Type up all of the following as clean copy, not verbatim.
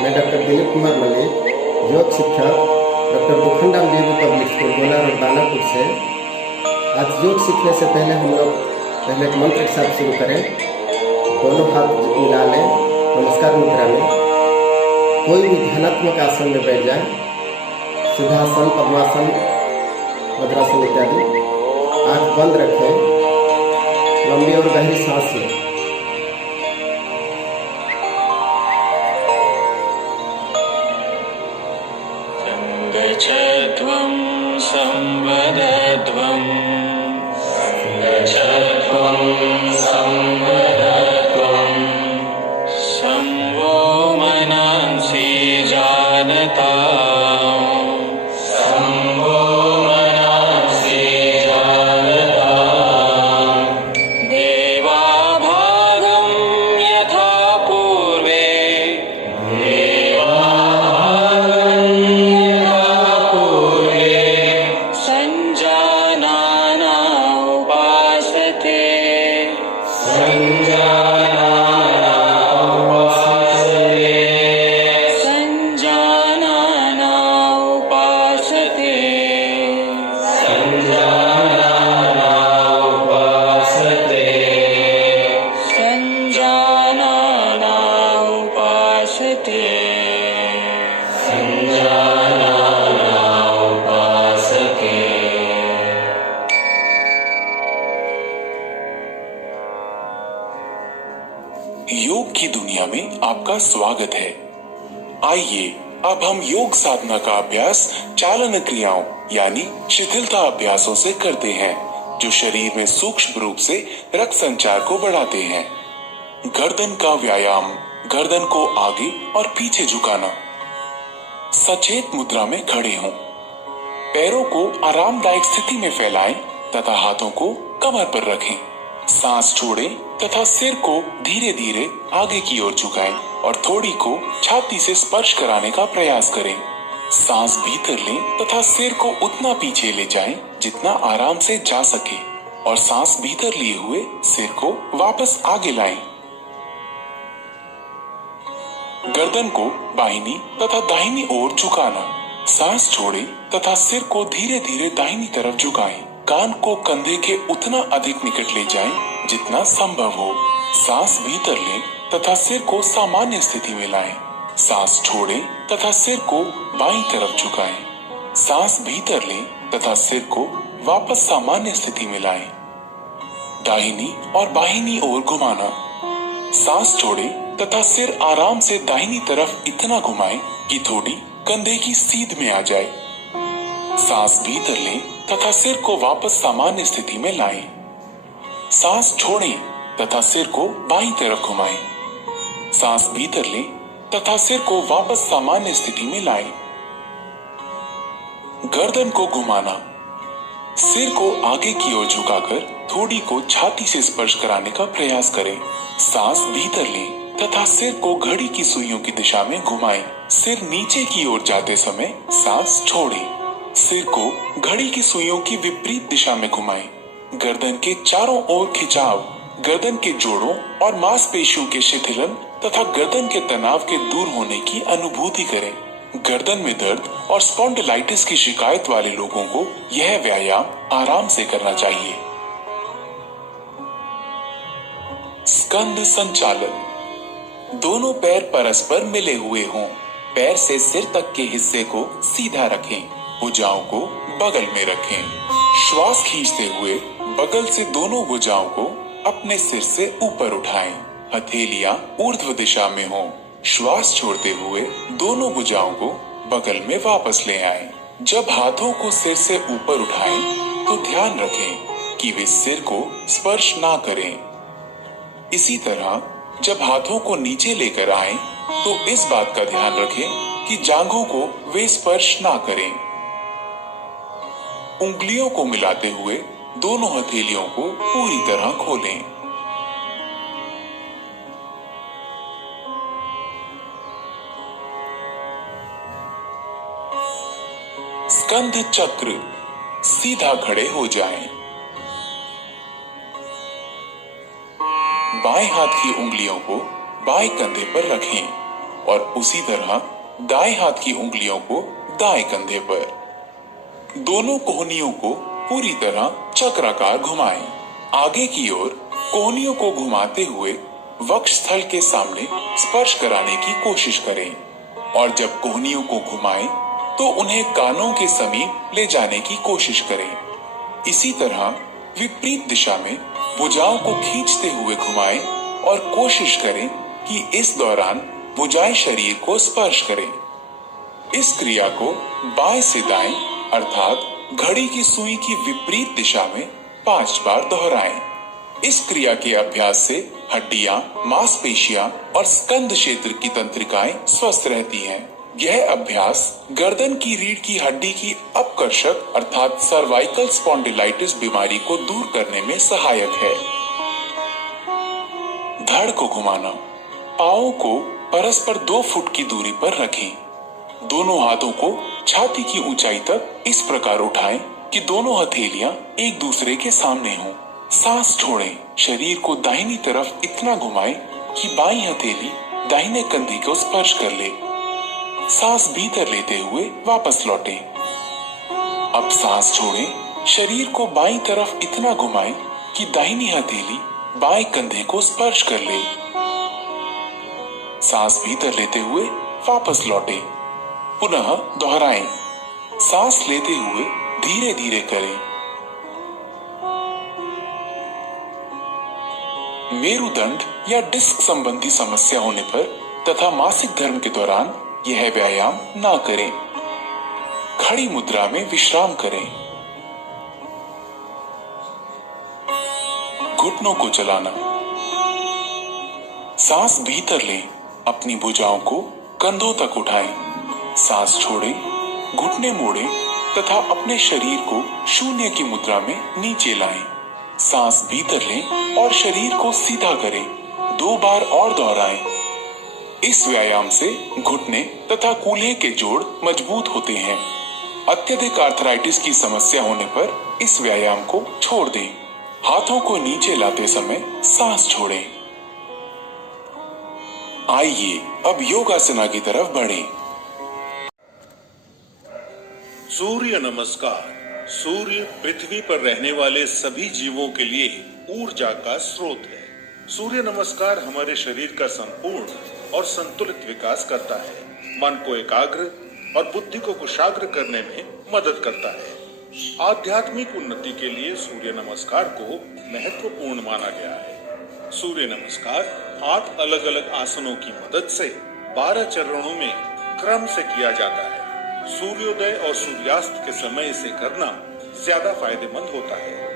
मैं डॉक्टर दिलीप कुमार मलिक, योग शिक्षक, डॉक्टर दुखनराम डीएवी पब्लिक स्कूल गोला रोड दानापुर से। आज योग सीखने से पहले हम लोग पहले एक मंत्र के साथ शुरू करें। दोनों हाथ मिला लें नमस्कार मुद्रा में। कोई भी ध्यानात्मक आसन में बैठ जाए, सिद्धासन, पद्मासन, वज्रासन इत्यादि। आँख बंद रखें, लंबी और गहरी सांस लें। गच्छध्वं संवदध्वं संवो मनांसि जानता देवा भागं यथा पूर्वे संजानाना उपासते संजानाना उपासते संजानाना उपासते योग की दुनिया में आपका स्वागत है। आइए अब हम योग साधना का अभ्यास चालन क्रियाओं यानी शिथिलता अभ्यासों से करते हैं, जो शरीर में सूक्ष्म रूप से रक्त संचार को बढ़ाते हैं। गर्दन का व्यायाम, गर्दन को आगे और पीछे झुकाना। सचेत मुद्रा में खड़े हों। पैरों को आरामदायक स्थिति में फैलाएं तथा हाथों को कमर पर रखें। सांस छोड़ें तथा सिर को धीरे धीरे आगे की ओर झुकाएं और थोड़ी को छाती से स्पर्श कराने का प्रयास करें। सांस भीतर लें तथा सिर को उतना पीछे ले जाएं जितना आराम से जा सके और सांस भीतर लिए हुए सिर को वापस आगे लाएं। गर्दन को बाहिनी तथा दाहिनी ओर झुकाना। सांस छोड़ें तथा सिर को धीरे धीरे दाहिनी तरफ झुकाएं। कान को कंधे के उतना अधिक निकट ले जाएं जितना संभव हो। सांस भीतर लें तथा सिर को सामान्य स्थिति में लाएं। सांस छोड़ें तथा सिर को बाईं तरफ झुकाएं। सांस भीतर लें तथा सिर को वापस सामान्य स्थिति में लाएं। दाहिनी और बाहिनी ओर घुमाना। सांस छोड़ें तथा सिर आराम से दाहिनी तरफ इतना घुमाएं कि थोड़ी कंधे की सीध में आ जाए। सांस भीतर लें तथा सिर को वापस सामान्य स्थिति में लाएं। सांस छोड़ें तथा सिर को बाईं तरफ घुमाएं। सांस भीतर लें तथा सिर को वापस सामान्य स्थिति में लाएं। गर्दन को घुमाना। सिर को आगे की ओर झुकाकर थोड़ी को छाती से स्पर्श कराने का प्रयास करें। सांस भीतर लें तथा सिर को घड़ी की सुइयों की दिशा में घुमाएं। सिर नीचे की ओर जाते समय सांस छोड़ें। सिर को घड़ी की सुइयों की विपरीत दिशा में घुमाएं। गर्दन के चारों ओर खिंचाव, गर्दन के जोड़ों और मांसपेशियों के शिथिलन तथा गर्दन के तनाव के दूर होने की अनुभूति करें। गर्दन में दर्द और स्पॉन्डिलाइटिस की शिकायत वाले लोगों को यह व्यायाम आराम से करना चाहिए। स्कंद संचालन। दोनों पैर परस्पर मिले हुए हों। पैर से सिर तक के हिस्से को सीधा रखें। भुजाओं को बगल में रखें। श्वास खींचते हुए बगल से दोनों भुजाओं को अपने सिर से ऊपर उठाएं। हथेलियां ऊर्ध्व दिशा में हों। श्वास छोड़ते हुए दोनों भुजाओं को बगल में वापस ले आएं। जब हाथों को सिर से ऊपर उठाएं तो ध्यान रखें कि वे सिर को स्पर्श ना करें। इसी तरह जब हाथों को नीचे लेकर आएं तो इस बात का ध्यान रखें कि जांघों को वे स्पर्श ना करें। उंगलियों को मिलाते हुए दोनों हथेलियों को पूरी तरह खोलें। स्कंध चक्र। सीधा खड़े हो जाएं। बाएं हाथ की उंगलियों को बाएं कंधे पर रखें। और उसी तरह दाएं हाथ की उंगलियों को दाएं कंधे पर। दोनों कोहनियों को पूरी तरह चक्राकार घुमाएं। आगे की ओर कोहनियों को घुमाते हुए वक्ष स्थल के सामने स्पर्श कराने की कोशिश करें और जब कोहनियों को घुमाएं तो उन्हें कानों के समीप ले जाने की कोशिश करें। इसी तरह विपरीत दिशा में भुजाओं को खींचते हुए घुमाएं और कोशिश करें कि इस दौरान भुजाएं शरीर को स्पर्श करें। इस क्रिया को बाएं से दाएं अर्थात घड़ी की सुई की विपरीत दिशा में 5 बार दोहराएं। इस क्रिया के अभ्यास से हड्डियां, मांसपेशियां और स्कंध क्षेत्र की तंत्रिकाएं स्वस्थ रहती हैं। यह अभ्यास गर्दन की रीढ़ की हड्डी की अपकर्षक अर्थात सर्वाइकल स्पॉन्डिलाइटिस बीमारी को दूर करने में सहायक है। धड़ को घुमाना। पांवों को परस्पर 2 फुट की दूरी पर रखें। दोनों हाथों को छाती की ऊंचाई तक इस प्रकार उठाएं कि दोनों हथेलियां एक दूसरे के सामने हों। सांस छोड़ें। शरीर को दाहिनी तरफ इतना घुमाएं कि बाईं हथेली दाहिने कंधे को स्पर्श कर ले। सांस भीतर लेते हुए वापस लौटें। अब सांस छोड़ें। शरीर को बाईं तरफ इतना घुमाएं कि दाहिनी हथेली बाएं कंधे को स्पर्श कर ले। सांस भीतर लेते हुए वापस लौटें। पुनः दोहराएं। सांस लेते हुए धीरे धीरे करें। मेरुदंड या डिस्क संबंधी समस्या होने पर तथा मासिक धर्म के दौरान यह व्यायाम ना करें। खड़ी मुद्रा में विश्राम करें। घुटनों को चलाना। सांस भीतर लें। अपनी भुजाओं को कंधों तक उठाएं। सांस छोड़ें। घुटने मोड़ें तथा अपने शरीर को शून्य की मुद्रा में नीचे लाएं। सांस भीतर लें और शरीर को सीधा करें। 2 बार और दोहराएं। इस व्यायाम से घुटने तथा कूल्हे के जोड़ मजबूत होते हैं। अत्यधिक आर्थराइटिस की समस्या होने पर इस व्यायाम को छोड़ दें। हाथों को नीचे लाते समय सांस छोड़ें। आइए अब योगासना की तरफ बढ़ें। सूर्य नमस्कार। सूर्य पृथ्वी पर रहने वाले सभी जीवों के लिए ऊर्जा का स्रोत है। सूर्य नमस्कार हमारे शरीर का संपूर्ण और संतुलित विकास करता है, मन को एकाग्र और बुद्धि को कुशाग्र करने में मदद करता है। आध्यात्मिक उन्नति के लिए सूर्य नमस्कार को महत्वपूर्ण माना गया है। सूर्य नमस्कार 8 अलग अलग आसनों की मदद से 12 चरणों में क्रम से किया जाता है। सूर्योदय और सूर्यास्त के समय इसे करना ज्यादा फायदेमंद होता है।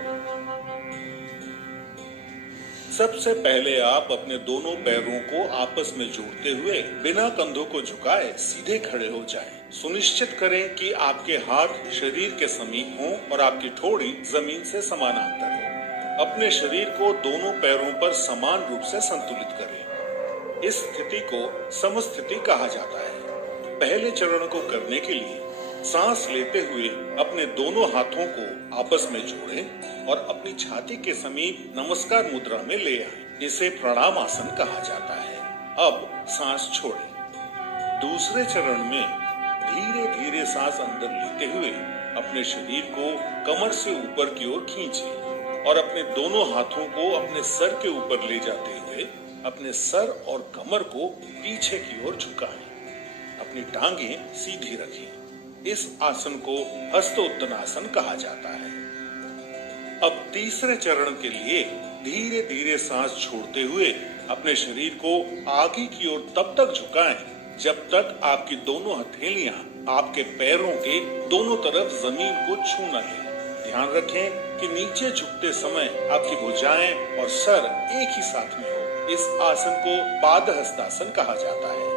सबसे पहले आप अपने दोनों पैरों को आपस में जोड़ते हुए बिना कंधों को झुकाए सीधे खड़े हो जाएं। सुनिश्चित करें कि आपके हाथ शरीर के समीप हों और आपकी ठोड़ी जमीन से समानांतर हो। अपने शरीर को दोनों पैरों पर समान रूप से संतुलित करें। इस स्थिति को समस्थिति कहा जाता है। पहले चरण को करने के लिए सांस लेते हुए अपने दोनों हाथों को आपस में जोड़ें और अपनी छाती के समीप नमस्कार मुद्रा में ले आएं। इसे प्रणाम आसन कहा जाता है। अब सांस छोड़ें। दूसरे चरण में धीरे धीरे सांस अंदर लेते हुए अपने शरीर को कमर से ऊपर की ओर खींचें और अपने दोनों हाथों को अपने सर के ऊपर ले जाते हुए अपने सर और कमर को पीछे की ओर झुकाएं। अपनी टांगें सीधी रखें। इस आसन को हस्तोत्तनासन कहा जाता है। अब तीसरे चरण के लिए धीरे धीरे सांस छोड़ते हुए अपने शरीर को आगे की ओर तब तक झुकाएं जब तक आपकी दोनों हथेलियां आपके पैरों के दोनों तरफ जमीन को छू न लें। ध्यान रखें कि नीचे झुकते समय आपकी भुजाएं और सर एक ही साथ में हो। इस आसन को पादहस्तासन कहा जाता है।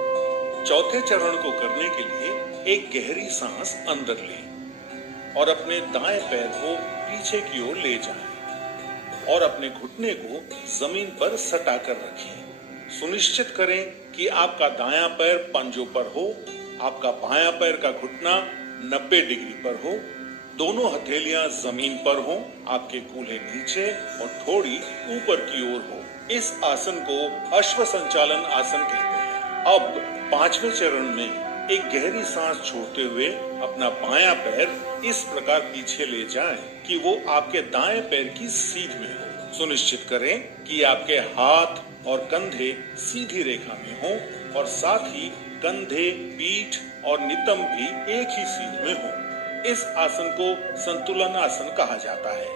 चौथे चरण को करने के लिए एक गहरी सांस अंदर लें और अपने दाएं पैर को पीछे की ओर ले जाएं और अपने घुटने को जमीन पर सटा कर रखें। सुनिश्चित करें कि आपका दायां पैर पंजों पर हो, आपका बायां पैर का घुटना 90 डिग्री पर हो, दोनों हथेलियां जमीन पर हो, आपके कूल्हे नीचे और ठोड़ी ऊपर की ओर हो। इस आसन को अश्व संचालन आसन कहते हैं। अब पांचवें चरण में एक गहरी सांस छोड़ते हुए अपना बायां पैर इस प्रकार पीछे ले जाएं कि वो आपके दाएं पैर की सीध में हो। सुनिश्चित करें कि आपके हाथ और कंधे सीधी रेखा में हों और साथ ही कंधे, पीठ और नितंब भी एक ही सीध में हो। इस आसन को संतुलन आसन कहा जाता है।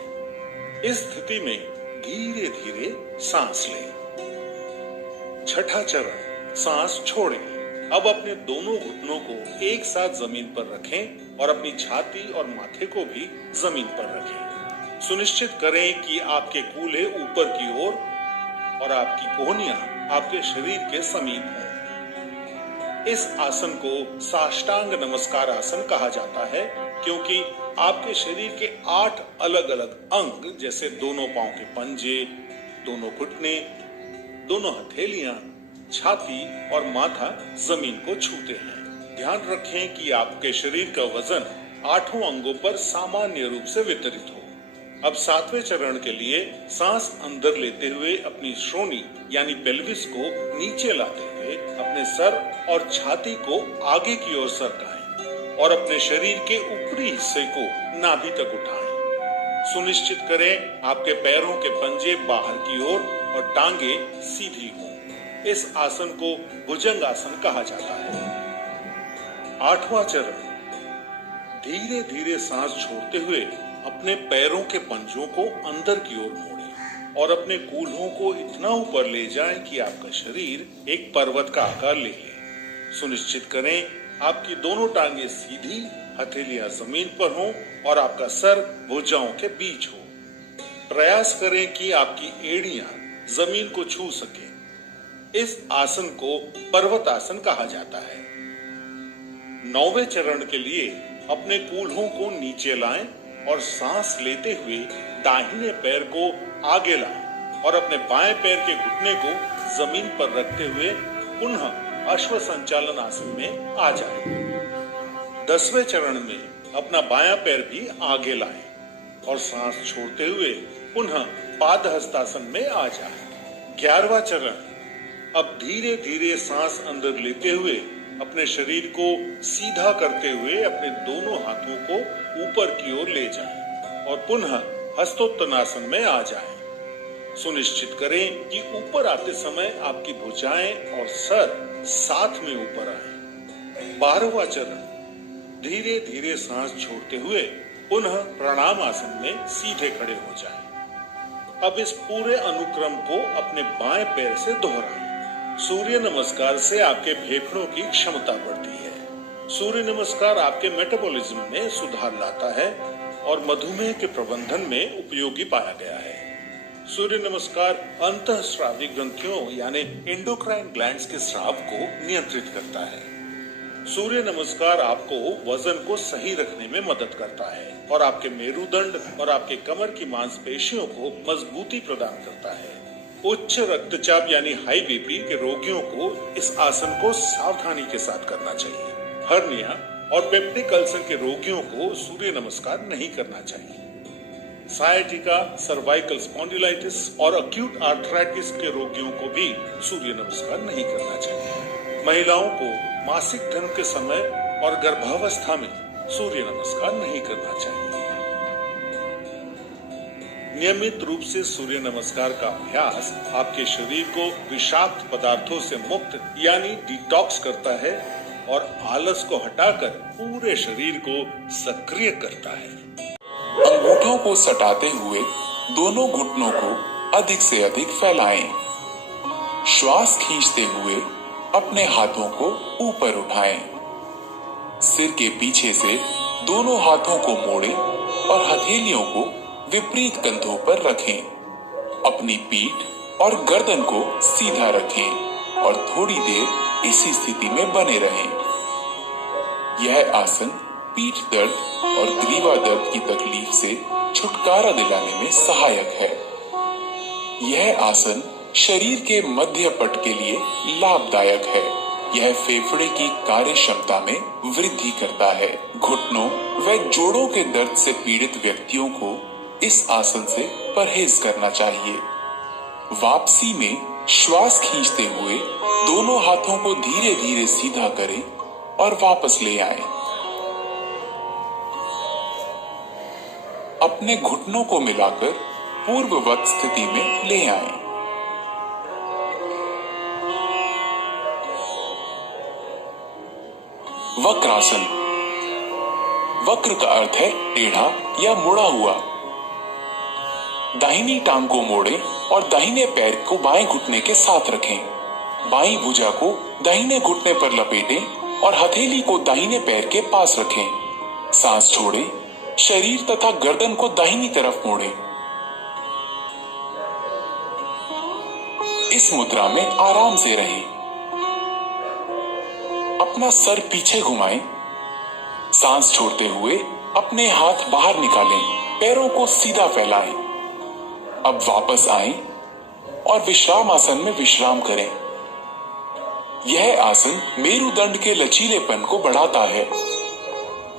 इस स्थिति में धीरे धीरे सांस लें। छठा चरण, सांस छोड़ें। अब अपने दोनों घुटनों को एक साथ जमीन पर रखें और अपनी छाती और माथे को भी जमीन पर रखें। सुनिश्चित करें कि आपके कूल्हे ऊपर की ओर और आपकी कोहनियां आपके शरीर के समीप हों। इस आसन को साष्टांग नमस्कार आसन कहा जाता है क्योंकि आपके शरीर के 8 अलग अलग अंग जैसे दोनों पांव के पंजे, दोनों घुटने, दोनों हथेलियां, छाती और माथा जमीन को छूते हैं। ध्यान रखें कि आपके शरीर का वजन 8 अंगों पर सामान्य रूप से वितरित हो। अब 7वें चरण के लिए सांस अंदर लेते हुए अपनी श्रोणी यानी पेल्विस को नीचे लाते हुए अपने सर और छाती को आगे की ओर सरकाएं और अपने शरीर के ऊपरी हिस्से को नाभि तक उठाएं। सुनिश्चित करें आपके पैरों के पंजे बाहर की ओर और टांगे सीधी हों। इस आसन को भुजंग आसन कहा जाता है। 8वां चरण, धीरे धीरे सांस छोड़ते हुए अपने पैरों के पंजों को अंदर की ओर मोड़ें और अपने कूल्हों को इतना ऊपर ले जाएं कि आपका शरीर एक पर्वत का आकार ले ले। सुनिश्चित करें आपकी दोनों टांगे सीधी, हथेलियां जमीन पर हों और आपका सर भुजाओं के बीच हो। प्रयास करें कि आपकी एड़ियां जमीन को छू सके। इस आसन को पर्वत आसन कहा जाता है। 9वें चरण के लिए अपने कूल्हों को नीचे लाएं और सांस लेते हुए दाहिने पैर को आगे लाएं और अपने बाएं पैर के घुटने को जमीन पर रखते हुए पुनः अश्व संचालन आसन में आ जाएं। 10वें चरण में अपना बायां पैर भी आगे लाएं और सांस छोड़ते हुए पुनः पादहस्तासन में आ जाएं। 11वां चरण, अब धीरे धीरे सांस अंदर लेते हुए अपने शरीर को सीधा करते हुए अपने दोनों हाथों को ऊपर की ओर ले जाएं और पुनः हस्तोत्तनासन में आ जाएं। सुनिश्चित करें कि ऊपर आते समय आपकी भुजाएं और सर साथ में ऊपर आए। 12वां चरण, धीरे धीरे सांस छोड़ते हुए पुनः प्रणाम आसन में सीधे खड़े हो जाएं। अब इस पूरे अनुक्रम को अपने बाएं पैर से दोहराएं। सूर्य नमस्कार से आपके फेफड़ों की क्षमता बढ़ती है। सूर्य नमस्कार आपके मेटाबॉलिज्म में सुधार लाता है और मधुमेह के प्रबंधन में उपयोगी पाया गया है। सूर्य नमस्कार अंतःस्रावी ग्रंथियों यानी एंडोक्राइन ग्लैंड्स के स्राव को नियंत्रित करता है। सूर्य नमस्कार आपको वजन को सही रखने में मदद करता है और आपके मेरुदंड और आपके कमर की मांसपेशियों को मजबूती प्रदान करता है। उच्च रक्तचाप यानी हाई बीपी के रोगियों को इस आसन को सावधानी के साथ करना चाहिए। हर्निया और पेप्टिक अल्सर के रोगियों को सूर्य नमस्कार नहीं करना चाहिए। सायटिका, सर्वाइकल स्पॉन्डिलाइटिस और अक्यूट आर्थराइटिस के रोगियों को भी सूर्य नमस्कार नहीं करना चाहिए। महिलाओं को मासिक धर्म के समय और गर्भावस्था में सूर्य नमस्कार नहीं करना चाहिए। नियमित रूप से सूर्य नमस्कार का अभ्यास आपके शरीर को विषाक्त पदार्थों से मुक्त यानी डिटॉक्स करता है और आलस को हटाकर पूरे शरीर को सक्रिय करता है। अंगूठों को सटाते हुए दोनों घुटनों को अधिक से अधिक फैलाएं। श्वास खींचते हुए अपने हाथों को ऊपर उठाएं। सिर के पीछे से दोनों हाथों को मोड़ें और हथेलियों को विपरीत कंधों पर रखें। अपनी पीठ और गर्दन को सीधा रखें और थोड़ी देर इसी स्थिति में बने रहें। यह आसन पीठ दर्द और ग्रीवा दर्द की तकलीफ से छुटकारा दिलाने में सहायक है। यह आसन शरीर के मध्य पट के लिए लाभदायक है। यह फेफड़े की कार्य क्षमता में वृद्धि करता है। घुटनों व जोड़ों के दर्द से पीड़ित व्यक्तियों को इस आसन से परहेज करना चाहिए। वापसी में श्वास खींचते हुए दोनों हाथों को धीरे धीरे सीधा करें और वापस ले आए। अपने घुटनों को मिलाकर पूर्ववत स्थिति में ले आए। वक्रासन। वक्र का अर्थ है टेढ़ा या मुड़ा हुआ। दाहिनी टांग को मोड़ें और दाहिने पैर को बाएं घुटने के साथ रखें। बाईं भुजा को दाहिने घुटने पर लपेटें और हथेली को दाहिने पैर के पास रखें। सांस छोड़ें, शरीर तथा गर्दन को दाहिनी तरफ मोड़ें। इस मुद्रा में आराम से रहें। अपना सर पीछे घुमाएं। सांस छोड़ते हुए अपने हाथ बाहर निकालें, पैरों को सीधा फैलाएं। अब वापस आएं और विश्राम आसन में विश्राम करें। यह आसन मेरुदंड के लचीलेपन को बढ़ाता है।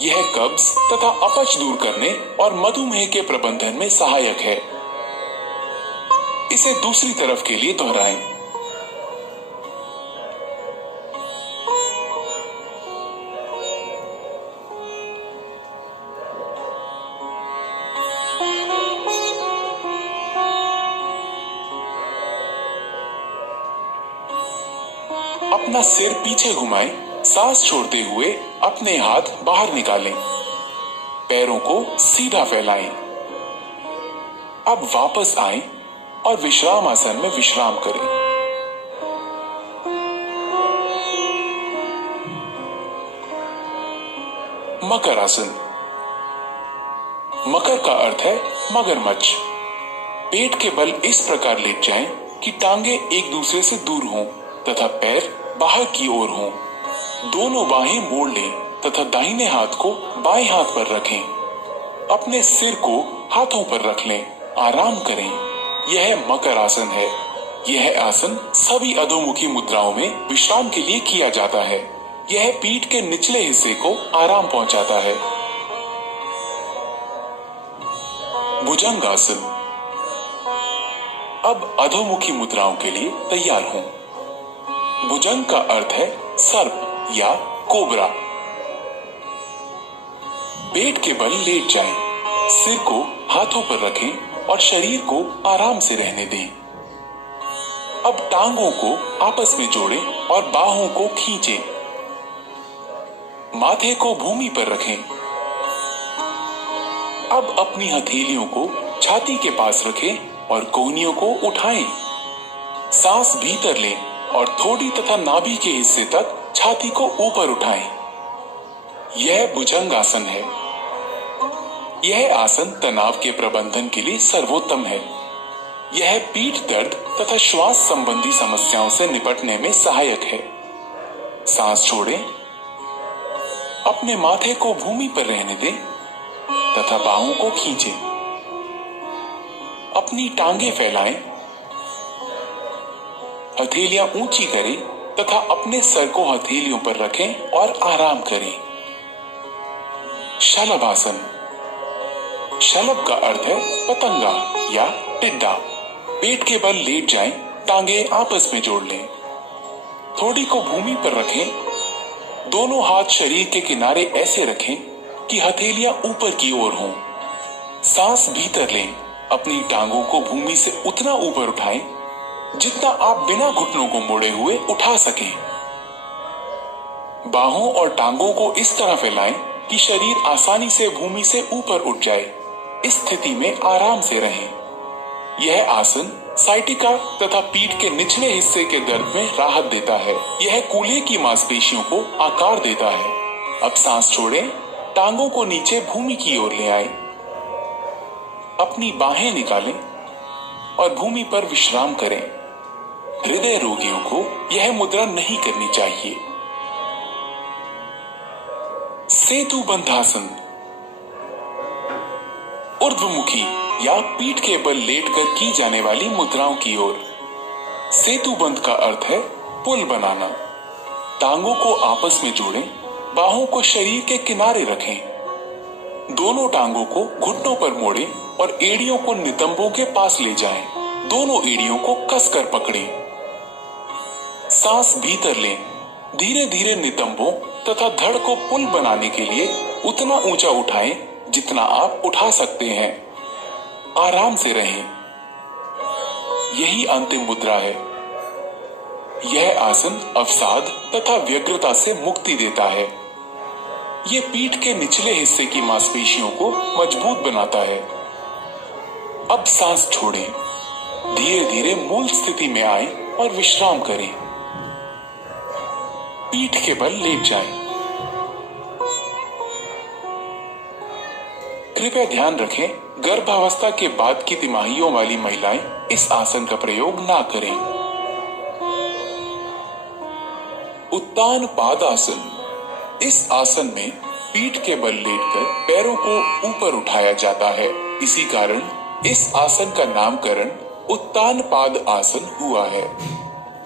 यह कब्ज तथा अपच दूर करने और मधुमेह के प्रबंधन में सहायक है। इसे दूसरी तरफ के लिए दोहराएं। अपना सिर पीछे घुमाएं, सांस छोड़ते हुए अपने हाथ बाहर निकालें, पैरों को सीधा फैलाएं। अब वापस आएं और विश्राम आसन में विश्राम करें। मकर आसन। मकर का अर्थ है मगरमच्छ। पेट के बल इस प्रकार लेट जाएं कि टांगे एक दूसरे से दूर हों तथा पैर बाहर की ओर हों। दोनों बाहें मोड़ लें तथा दाहिने हाथ को बाएं हाथ पर रखें। अपने सिर को हाथों पर रख लें, आराम करें। यह मकर आसन है। यह आसन सभी अधोमुखी मुद्राओं में विश्राम के लिए किया जाता है। यह पीठ के निचले हिस्से को आराम पहुंचाता है। भुजंग आसन। अब अधोमुखी मुद्राओं के लिए तैयार हों। भुजंग का अर्थ है सर्प या कोबरा। पेट के बल लेट जाएं, सिर को हाथों पर रखें और शरीर को आराम से रहने दें। अब टांगों को आपस में जोड़ें और बाहों को खींचें। माथे को भूमि पर रखें। अब अपनी हथेलियों को छाती के पास रखें और कोहनियों को उठाएं। सांस भीतर लें और थोड़ी तथा नाभि के हिस्से तक छाती को ऊपर उठाएं। यह भुजंग आसन है। यह आसन तनाव के प्रबंधन के लिए सर्वोत्तम है। यह पीठ दर्द तथा श्वास संबंधी समस्याओं से निपटने में सहायक है। सांस छोड़ें, अपने माथे को भूमि पर रहने दें तथा बाहों को खींचें। अपनी टांगे फैलाएं, हथेलियां ऊंची करें तथा अपने सर को हथेलियों पर रखें और आराम करें। शलभ आसन। शलभ का अर्थ है पतंगा या टिड्डा। पेट के बल लेट जाएं, टांगे आपस में जोड़ लें। थोड़ी को भूमि पर रखें। दोनों हाथ शरीर के किनारे ऐसे रखें कि हथेलियां ऊपर की ओर हों। सांस भीतर लें। अपनी टांगों को भूमि से उतना ऊपर उठाएं जितना आप बिना घुटनों को मोड़े हुए उठा सकें। बाहों और टांगों को इस तरह फैलाएं कि शरीर आसानी से भूमि से ऊपर उठ जाए। इस स्थिति में आराम से रहें। यह आसन साइटिका तथा पीठ के निचले हिस्से के दर्द में राहत देता है। यह कूल्हे की मांसपेशियों को आकार देता है। अब सांस छोड़ें, टांगों को नीचे भूमि की ओर ले आएं। अपनी बाहें निकालें और भूमि पर विश्राम करें। हृदय रोगियों को यह मुद्रा नहीं करनी चाहिए। सेतु बंधासन। ऊर्ध्वमुखी या पीठ के बल लेटकर की जाने वाली मुद्राओं की ओर। सेतु बंध का अर्थ है पुल बनाना। टांगों को आपस में जोड़ें, बाहों को शरीर के किनारे रखें। दोनों टांगों को घुटनों पर मोड़ें और एड़ियों को नितंबों के पास ले जाएं। दोनों एड़ियों को कसकर पकड़ें। सांस भीतर लें। धीरे धीरे नितंबों तथा धड़ को पुल बनाने के लिए उतना ऊंचा उठाएं जितना आप उठा सकते हैं। आराम से रहें। यही अंतिम मुद्रा है। यह आसन अवसाद तथा व्यग्रता से मुक्ति देता है। ये पीठ के निचले हिस्से की मांसपेशियों को मजबूत बनाता है। अब सांस छोड़ें। धीरे धीरे मूल स्थिति में आएं और विश्राम करें। पीठ के बल लेट जाएं। कृपया ध्यान रखें, गर्भावस्था के बाद की तिमाहियों वाली महिलाएं इस आसन का प्रयोग ना करें। उत्तान पादासन। इस आसन में पीठ के बल लेटकर पैरों को ऊपर उठाया जाता है। इसी कारण इस आसन का नामकरण उत्तान पाद आसन हुआ है।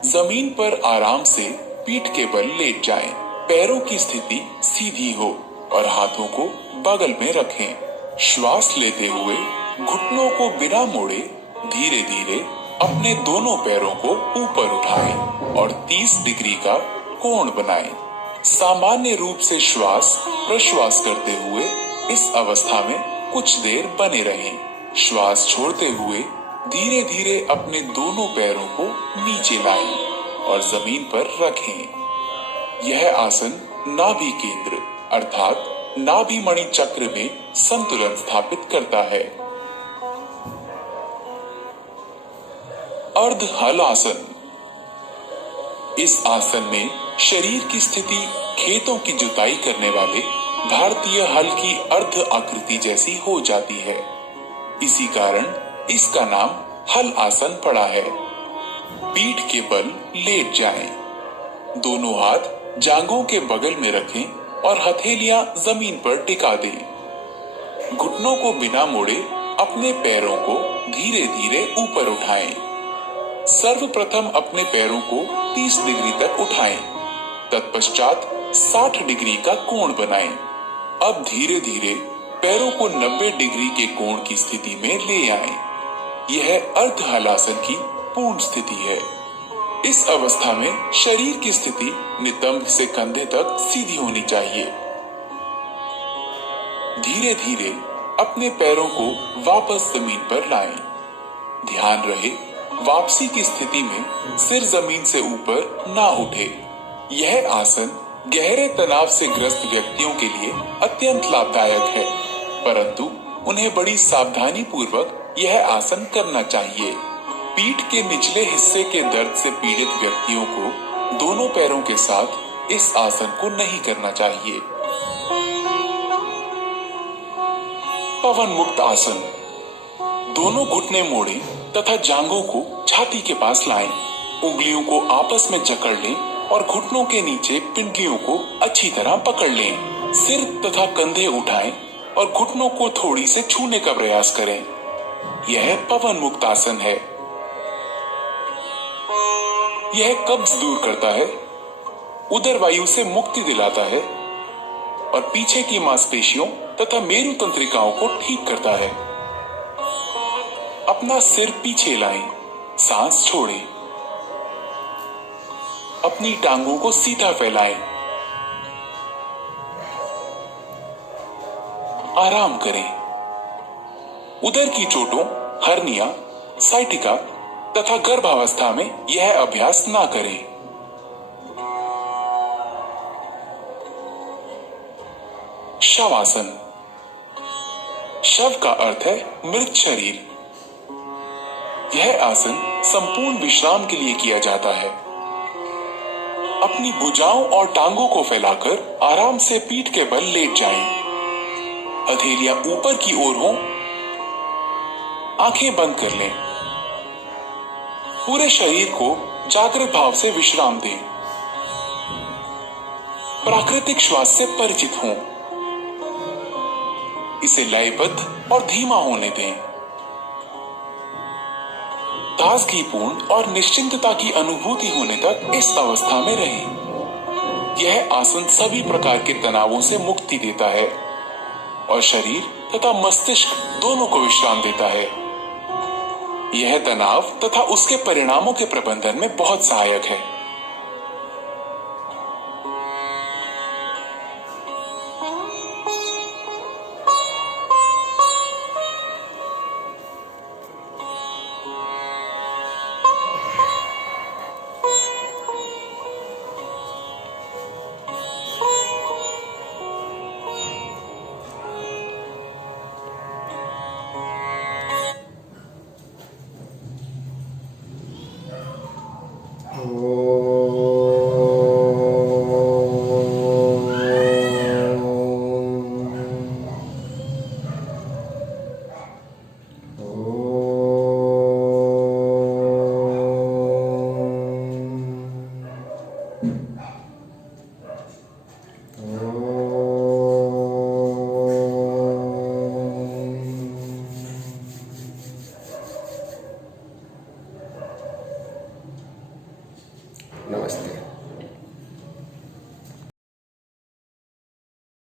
जमीन पर आराम से पीठ के बल लेट जाएं। पैरों की स्थिति सीधी हो और हाथों को बगल में रखें। श्वास लेते हुए घुटनों को बिना मोड़े धीरे धीरे अपने दोनों पैरों को ऊपर उठाएं और 30 डिग्री का कोण बनाएं। सामान्य रूप से श्वास प्रश्वास करते हुए इस अवस्था में कुछ देर बने रहें। श्वास छोड़ते हुए धीरे धीरे अपने दोनों पैरों को नीचे लाएं और जमीन पर रखें। यह आसन नाभि केंद्र अर्थात नाभि मणि चक्र में संतुलन स्थापित करता है। अर्ध हल आसन। इस आसन में शरीर की स्थिति खेतों की जुताई करने वाले भारतीय हल की अर्ध आकृति जैसी हो जाती है। इसी कारण इसका नाम हल आसन पड़ा है। पीठ के बल लेट जाएं। दोनों हाथ जांघों के बगल में रखें और हथेलियां जमीन पर टिका दें। घुटनों को बिना मोड़े अपने पैरों को धीरे धीरे ऊपर उठाएं। सर्वप्रथम अपने पैरों को 30 डिग्री तक उठाएं। तत्पश्चात 60 डिग्री का कोण बनाएं। अब धीरे धीरे पैरों को 90 डिग्री के कोण की स्थिति में ले आएं। यह अर्ध हलासन की पूर्ण स्थिति है। इस अवस्था में शरीर की स्थिति नितंब से कंधे तक सीधी होनी चाहिए। धीरे धीरे अपने पैरों को वापस जमीन पर लाएं। ध्यान रहे वापसी की स्थिति में सिर जमीन से ऊपर ना उठे। यह आसन गहरे तनाव से ग्रस्त व्यक्तियों के लिए अत्यंत लाभदायक है, परंतु उन्हें बड़ी सावधानी पूर्वक यह आसन करना चाहिए। पीठ के निचले हिस्से के दर्द से पीड़ित व्यक्तियों को दोनों पैरों के साथ इस आसन को नहीं करना चाहिए। पवन मुक्त आसन। दोनों घुटने मोड़ें तथा जांघों को छाती के पास लाएं। उंगलियों को आपस में जकड़ लें और घुटनों के नीचे पिंडलियों को अच्छी तरह पकड़ लें। सिर तथा कंधे उठाएं और घुटनों को थोड़ी से छूने का प्रयास करें। यह पवन मुक्त आसन है। यह कब्ज दूर करता है, उदर वायु से मुक्ति दिलाता है और पीछे की मांसपेशियों तथा मेरु तंत्रिकाओं को ठीक करता है। अपना सिर पीछे लाएं, सांस छोड़ें। अपनी टांगों को सीधा फैलाएं। आराम करें। उदर की चोटों, हर्निया, साइटिका तथा गर्भावस्था में यह अभ्यास ना करें। शवासन। शव का अर्थ है मृत शरीर। यह आसन संपूर्ण विश्राम के लिए किया जाता है। अपनी भुजाओं और टांगों को फैलाकर आराम से पीठ के बल लेट जाएं। हथेलियां ऊपर की ओर हों। आंखें बंद कर लें। पूरे शरीर को जागृत भाव से विश्राम दें। प्राकृतिक श्वास से परिचित हों। इसे लयबद्ध और धीमा होने दें। ताजगीपूर्ण और निश्चिंतता की अनुभूति होने तक इस अवस्था में रहें। यह आसन सभी प्रकार के तनावों से मुक्ति देता है और शरीर तथा मस्तिष्क दोनों को विश्राम देता है। यह तनाव तथा उसके परिणामों के प्रबंधन में बहुत सहायक है। नमस्ते।